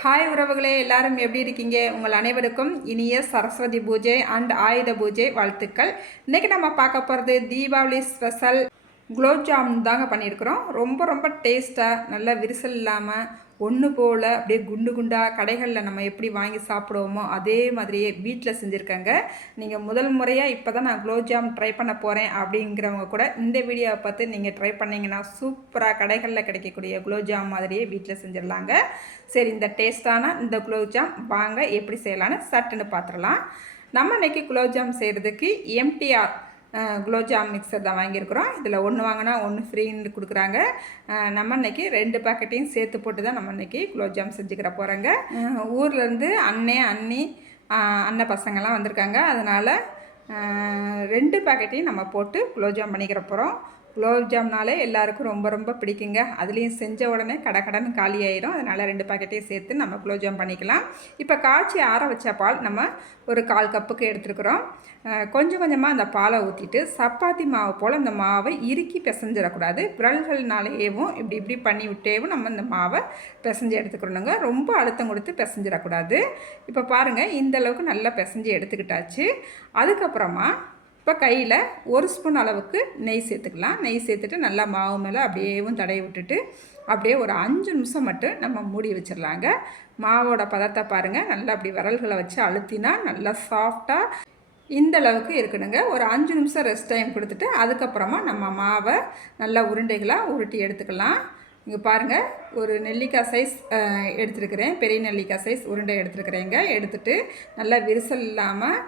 Hi உறவுகளே எல்லாரும் எப்படி இருக்கீங்க? உங்கள் அனைவருக்கும் இனிய சரஸ்வதி பூஜை அண்ட் ஆயுத பூஜை வாழ்த்துக்கள். இன்றைக்கி நம்ம பார்க்க போகிறது தீபாவளி ஸ்பெஷல் குலோப்ஜாமுன் தாங்க பண்ணியிருக்கிறோம். ரொம்ப ரொம்ப டேஸ்ட்டாக நல்ல விரிசல் இல்லாமல் ஒன்று போல் அப்படியே குண்டு குண்டாக கடைகளில் நம்ம எப்படி வாங்கி சாப்பிடுவோமோ அதே மாதிரியே வீட்டில் செஞ்சுருக்கேங்க. நீங்கள் முதல் முறையாக இப்போ தான் நான் குலோப்ஜாம் ட்ரை பண்ண போகிறேன் அப்படிங்கிறவங்க கூட இந்த வீடியோவை பார்த்து நீங்கள் ட்ரை பண்ணிங்கன்னா சூப்பராக கடைகளில் கிடைக்கக்கூடிய குலோப்ஜாம் மாதிரியே வீட்டில் செஞ்சிடலாங்க. சரி இந்த டேஸ்ட்டான இந்த குலோப்ஜாம் வாங்க எப்படி செய்யலான்னு சட்டுன்னு பார்த்துடலாம். நம்ம இன்றைக்கி குலோப்ஜாம் செய்கிறதுக்கு எம்டிஆர் குலோப்ஜாம் மிக்சர் தான் வாங்கியிருக்கிறோம். இதில் ஒன்று வாங்கினா ஒன்று ஃப்ரீன்னு கொடுக்குறாங்க. நம்ம இன்றைக்கி ரெண்டு பாக்கெட்டையும் சேர்த்து போட்டு தான் நம்ம இன்றைக்கி குலோப்ஜாம் செஞ்சுக்கிற போகிறாங்க ஊர்லேருந்து அண்ணே அண்ணி அண்ணன் பசங்கள்லாம் வந்திருக்காங்க. அதனால் ரெண்டு பாக்கெட்டையும் நம்ம போட்டு குலோப்ஜாம் பண்ணிக்கிற போகிறோம் குலோப்ஜாம்னாலே எல்லாருக்கும் ரொம்ப ரொம்ப பிடிக்குங்க. அதுலேயும் செஞ்ச உடனே கடை கடன் காலி ஆயிரும். அதனால் ரெண்டு பாக்கெட்டையும் சேர்த்து நம்ம குலோப்ஜாம் பண்ணிக்கலாம். இப்போ காய்ச்சி ஆற வச்ச பால் நம்ம ஒரு கால் கப்புக்கு எடுத்துருக்குறோம். கொஞ்சம் கொஞ்சமாக அந்த பாலை ஊற்றிட்டு சப்பாத்தி மாவு போல் அந்த மாவை இறுக்கி பிசைஞ்சிடக்கூடாது. விரல்கள்னாலேயும் இப்படி இப்படி பண்ணி விட்டேவும் நம்ம இந்த மாவை பிசைஞ்சு எடுத்துக்கணுங்க. ரொம்ப அழுத்தம் கொடுத்து பிசைஞ்சிடக்கூடாது. இப்போ பாருங்கள் இந்த அளவுக்கு நல்லா பிசைஞ்சு எடுத்துக்கிட்டாச்சு. அதுக்கப்புறமா இப்போ கையில் ஒரு ஸ்பூன் அளவுக்கு நெய் சேர்த்துக்கலாம். நெய் சேர்த்துட்டு நல்லா மாவு மேலே அப்படியேவும் தடவி விட்டுட்டு அப்படியே ஒரு அஞ்சு நிமிஷம் மட்டும் நம்ம மூடி வச்சிடலாங்க. மாவோட பதத்தை பாருங்கள் நல்லா அப்படி விரல்களை வச்சு அழுத்தினா நல்லா சாஃப்டாக இந்த அளவுக்கு இருக்கணுங்க. ஒரு அஞ்சு நிமிஷம் ரெஸ்ட் டைம் கொடுத்துட்டு அதுக்கப்புறமா நம்ம மாவை நல்லா உருண்டைகளாக உருட்டி எடுத்துக்கலாம். இங்கே பாருங்கள் ஒரு நெல்லிக்காய் சைஸ் எடுத்துருக்கிறேன். பெரிய நெல்லிக்காய் சைஸ் உருண்டை எடுத்துருக்கிறேங்க. எடுத்துகிட்டு நல்லா விரிசல் இல்லாமல்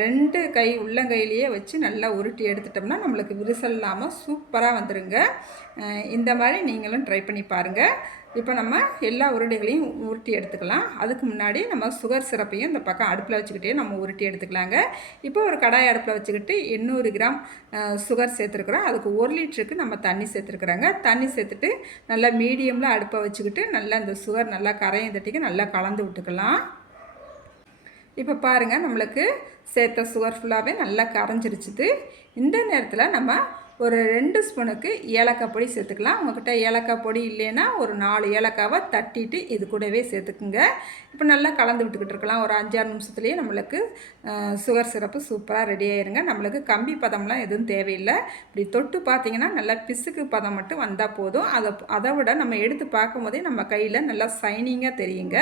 ரெண்டு கை உள்ளங்கையிலேயே வச்சு நல்லா உருட்டி எடுத்துட்டோம்னா நம்மளுக்கு விரிசல் இல்லாமல் சூப்பராக வந்துடுங்க இந்த மாதிரி நீங்களும் ட்ரை பண்ணி பாருங்கள் இப்போ நம்ம எல்லா உருண்டைகளையும் உருட்டி எடுத்துக்கலாம். அதுக்கு முன்னாடி நம்ம சுகர் சிரப்பையும் இந்த பக்கம் அடுப்பில் வச்சுக்கிட்டே நம்ம உருட்டி எடுத்துக்கலாங்க. இப்போ ஒரு கடாய் அடுப்பில் வச்சுக்கிட்டு எண்ணூறு கிராம் சுகர் சேர்த்துருக்குறோம். அதுக்கு ஒரு லிட்டருக்கு நம்ம தண்ணி சேர்த்துருக்குறாங்க. தண்ணி சேர்த்துட்டு நல்லா மீடியமில் அடுப்பை வச்சுக்கிட்டு நல்லா இந்த சுகர் நல்லா கரையும் தட்டிக்கு நல்லா கலந்து விட்டுக்கலாம். இப்போ பாருங்கள் நம்மளுக்கு சேர்த்த சுகர் ஃபுல்லாகவே நல்லா கரைஞ்சிருச்சுது. இந்த நேரத்தில் நம்ம ஒரு ரெண்டு ஸ்பூனுக்கு ஏலக்காய் பொடி சேர்த்துக்கலாம். உங்கள்கிட்ட ஏலக்காய் பொடி இல்லைன்னா ஒரு நாலு ஏலக்காவை தட்டிட்டு இது கூடவே சேர்த்துக்குங்க. இப்போ நல்லா கலந்து விட்டுக்கிட்டு இருக்கலாம். ஒரு அஞ்சாறு நிமிஷத்துலேயே நம்மளுக்கு சுகர் சிரப்பு சூப்பராக ரெடி ஆயிருங்க. நம்மளுக்கு கம்பி பதம்லாம் எதுவும் தேவையில்லை. இப்படி தொட்டு பார்த்தீங்கன்னா நல்லா பிசுக்கு பதம் மட்டும் வந்தால் போதும். அதை அதை விட நம்ம எடுத்து பார்க்கும்போதே நம்ம கையில் நல்லா சைனிங்காக தெரியுங்க.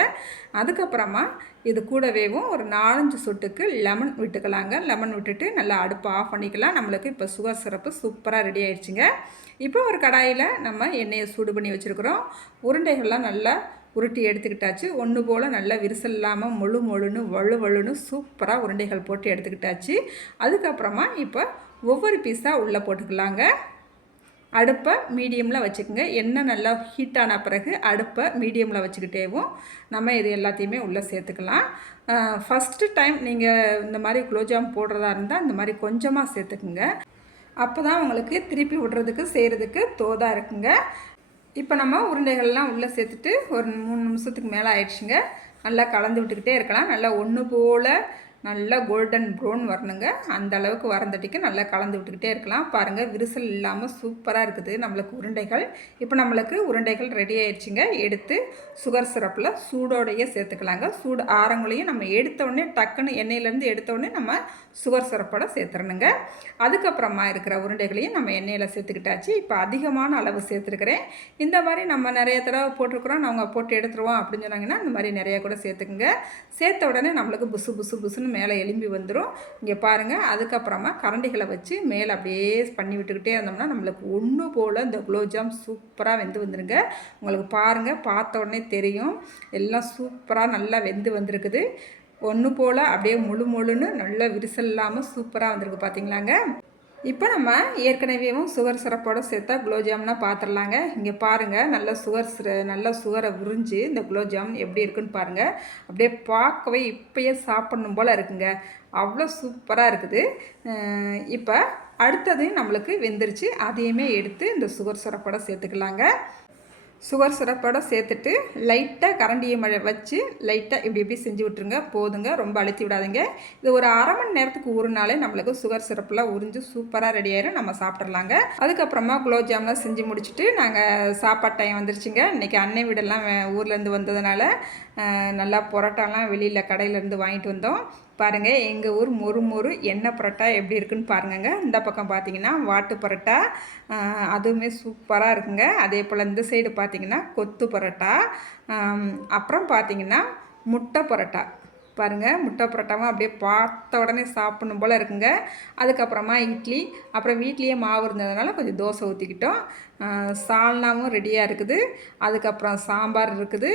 அதுக்கப்புறமா இது கூடவேவும் ஒரு நாலஞ்சு சொட்டுக்கு லெமன் விட்டுக்கலாங்க. லெமன் விட்டுட்டு நல்லா அடுப்பை ஆஃப் பண்ணிக்கலாம். நம்மளுக்கு இப்போ சுகர் சிரப்பு சூப்பராக ரெடி ஆயிடுச்சுங்க. இப்போ ஒரு கடாயில் நம்ம எண்ணெயை சூடு பண்ணி வச்சுருக்குறோம். உருண்டைகள்லாம் நல்லா உருட்டி எடுத்துக்கிட்டாச்சு. ஒன்று போல் நல்லா விரிசல் இல்லாமல் முழு முழுன்னு வலு வலுன்னு சூப்பராக உருண்டைகள் போட்டு எடுத்துக்கிட்டாச்சு. அதுக்கப்புறமா இப்போ ஒவ்வொரு பீஸாக உள்ளே போட்டுக்கலாங்க. அடுப்பை மீடியமில் வச்சுக்கோங்க. எண்ணெய் நல்லா ஹீட் ஆன பிறகு அடுப்பை மீடியமில் வச்சுக்கிட்டேவும் நம்ம இது எல்லாத்தையுமே உள்ளே சேர்த்துக்கலாம். ஃபஸ்ட்டு டைம் நீங்கள் இந்த மாதிரி குலோப்ஜாம் போடுறதா இருந்தால் இந்த மாதிரி கொஞ்சமாக சேர்த்துக்குங்க. அப்போ தான் உங்களுக்கு திருப்பி விடுறதுக்கு செய்கிறதுக்கு தோதாக இருக்குங்க. இப்போ நம்ம உருண்டைகள்லாம் உள்ளே சேர்த்துட்டு ஒரு மூணு நிமிஷத்துக்கு மேலே ஆயிடுச்சுங்க. நல்லா கலந்து விட்டுக்கிட்டே இருக்கலாம். நல்லா ஒன்று போல் நல்லா கோல்டன் ப்ரௌன் வரணுங்க. அந்த அளவுக்கு வரந்தட்டிக்கு நல்லா கலந்து விட்டுக்கிட்டே இருக்கலாம். பாருங்கள் விரிசல் இல்லாமல் சூப்பராக இருக்குது நம்மளுக்கு உருண்டைகள். இப்போ நம்மளுக்கு உருண்டைகள் ரெடி ஆயிடுச்சுங்க எடுத்து சுகர் சிரப்பில் சூடோடையே சேர்த்துக்கலாங்க. சூடு ஆரங்களையும் நம்ம எடுத்தோடனே டக்குன்னு எண்ணெயிலேருந்து எடுத்தோடனே நம்ம சுகர் சிரப்போட சேர்த்துறணுங்க. அதுக்கப்புறமா இருக்கிற உருண்டைகளையும் நம்ம எண்ணெயில் சேர்த்துக்கிட்டாச்சு. இப்போ அதிகமான அளவு சேர்த்துருக்கிறேன். இந்த மாதிரி நம்ம நிறைய தடவை போட்டிருக்கிறோம். நாங்கள் போட்டு எடுத்துருவோம் அப்படின்னு சொன்னாங்கன்னா இந்த மாதிரி நிறையா கூட சேர்த்துக்குங்க. சேர்த்த உடனே நம்மளுக்கு புசு புசு புசுன்னு மேலே எலும்பி வந்துடும் இங்கே பாருங்கள் அதுக்கப்புறமா கரண்டிகளை வச்சு மேலே அப்படியே பண்ணி விட்டுக்கிட்டே இருந்தோம்னா நம்மளுக்கு ஒன்று போல் இந்த குலோப்ஜாம் சூப்பராக வெந்து வந்துருங்க. உங்களுக்கு பாருங்கள் பார்த்த உடனே தெரியும். எல்லாம் சூப்பராக நல்லா வெந்து வந்திருக்குது. ஒன்று போல் அப்படியே முழு முழுன்னு நல்லா விரிசல் இல்லாமல் சூப்பராக வந்திருக்கு பார்த்தீங்களாங்க இப்போ நம்ம ஏற்கனவேவும் சுகர் சிரப்போட சேர்த்தா குலோப்ஜாம்னா பார்த்துடலாங்க. இங்கே பாருங்கள் நல்ல சுகர் சிர நல்ல சுகரை உறிஞ்சு இந்த குலோப்ஜாம் எப்படி இருக்குன்னு பாருங்கள் அப்படியே பார்க்கவே இப்பயே சாப்பிடணும் போல் இருக்குங்க. அவ்வளோ சூப்பராக இருக்குது. இப்போ அடுத்தது நம்மளுக்கு வெந்துருச்சு. அதையுமே எடுத்து இந்த சுகர் சிரப்போட சேர்த்துக்கலாங்க. சுகர் சிரப்போட சேர்த்துட்டு லைட்டாக கரண்டியை மழை வச்சு லைட்டாக இப்படி இப்படி செஞ்சு விட்ருங்க போதுங்க. ரொம்ப அழுத்தி விடாதுங்க. இது ஒரு அரை மணி நேரத்துக்கு ஊறினாலே நம்மளுக்கு சுகர் சிரப்பெலாம் உறிஞ்சு சூப்பராக ரெடி ஆயிரும். நம்ம சாப்பிட்றலாங்க அதுக்கப்புறமா குலோப்ஜாம்லாம் செஞ்சு முடிச்சுட்டு நாங்கள் சாப்பாடு டைம் வந்துருச்சுங்க. இன்றைக்கி அன்னை வீடெல்லாம் வே- ஊர்லேருந்து வந்ததுனால நல்லா புரோட்டாலாம் வெளியில் கடையிலேருந்து வாங்கிட்டு வந்தோம். பாருங்கள் எங்கள் ஊர் மொறு மொறு எண்ணெய் பரோட்டா எப்படி இருக்குன்னு பாருங்கங்க. இந்த பக்கம் பார்த்தீங்கன்னா வாட்டு பரோட்டா அதுவுமே சூப்பராக இருக்குங்க. அதே போல் இந்த சைடு பார்த்தீங்கன்னா கொத்து பரோட்டா அப்புறம் பார்த்தீங்கன்னா முட்டை பரோட்டா. பாருங்கள் முட்டை பரோட்டாவும் அப்படியே பார்த்த உடனே சாப்பிடணும் போல் இருக்குங்க. அதுக்கப்புறமா இட்லி அப்புறம் வீட்லேயே மாவு இருந்ததுனால கொஞ்சம் தோசை ஊற்றிக்கிட்டோம் சால்னாவும் ரெடியாக இருக்குது. அதுக்கப்புறம் சாம்பார் இருக்குது.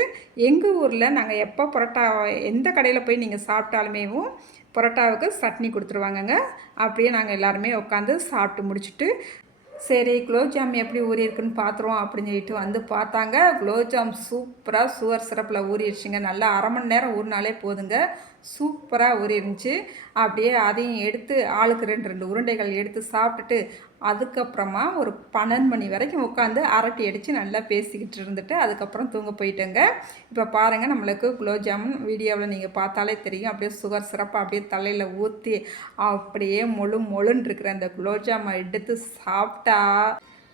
எங்கள் ஊரில் நாங்கள் எப்போ புரோட்டா எந்த கடையில் போய் நீங்கள் சாப்பிட்டாலுமேவும் புரோட்டாவுக்கு சட்னி கொடுத்துருவாங்கங்க. அப்படியே நாங்கள் எல்லாருமே உட்காந்து சாப்பிட்டு முடிச்சுட்டு சரி குலோப்ஜாம் எப்படி ஊறியிருக்குன்னு பார்த்துருவோம் அப்படின்னு சொல்லிட்டு வந்து பார்த்தாங்க. குலோப்ஜாம் சூப்பராக சுவர் சிறப்பில் ஊறிடுச்சுங்க. நல்லா அரை மணி நேரம் ஊறினாலே போதுங்க. சூப்பராக ஊறி இருந்துச்சு அப்படியே அதையும் எடுத்து ஆளுக்கு ரெண்டு ரெண்டு உருண்டைகள் எடுத்து சாப்பிட்டுட்டு அதுக்கப்புறமா ஒரு பன்னெண்டு மணி வரைக்கும் உட்காந்து அரட்டி அடித்து நல்லா பேசிக்கிட்டு இருந்துட்டு அதுக்கப்புறம் தூங்க போயிட்டேங்க. இப்போ பாருங்கள் நம்மளுக்கு குலோப்ஜாமுன் வீடியோவில் நீங்கள் பார்த்தாலே தெரியும். அப்படியே சுகர் சிறப்பாக அப்படியே தலையில் ஊற்றி அப்படியே மொழு மொழுன்னு இருக்கிற அந்த குலோப்ஜாமை எடுத்து சாப்பிட்டா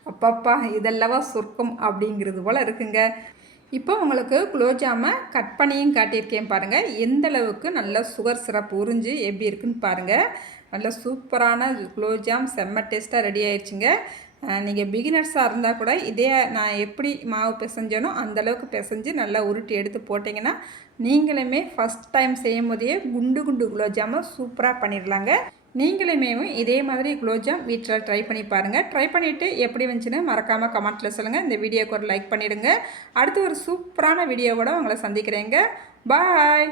அப்பப்பா இதெல்லவா சொர்க்கம் அப்படிங்கிறது போல் இருக்குங்க. இப்போ உங்களுக்கு குலோப்ஜாமை கட் பண்ணியும் காட்டியிருக்கேன் பாருங்கள் எந்த அளவுக்கு நல்லா சுகர் சிரப் உறிஞ்சு எப்படி இருக்குன்னு பாருங்கள் நல்ல சூப்பரான குலோப்ஜாம் செம்ம டேஸ்ட்டாக ரெடி ஆயிடுச்சுங்க நீங்கள் பிகினர்ஸாக இருந்தால் கூட இதே நான் எப்படி மாவு பிசைஞ்சனோ அந்த அளவுக்கு பிசைஞ்சு நல்லா உருட்டி எடுத்து போட்டிங்கன்னா நீங்களுமே ஃபஸ்ட் டைம் செய்யும் போதே குண்டு குண்டு குலோப்ஜாமை சூப்பராக பண்ணிடலாங்க. நீங்களுமே இதே மாதிரி குலோப்ஜாம் வீட்டில் ட்ரை பண்ணி பாருங்கள் ட்ரை பண்ணிவிட்டு எப்படி வந்துச்சுன்னு மறக்காமல் கமெண்ட்டில் சொல்லுங்கள் இந்த வீடியோக்கு ஒரு லைக் பண்ணிவிடுங்க அடுத்து ஒரு சூப்பரான வீடியோவோட உங்களை சந்திக்கிறேங்க. பாய்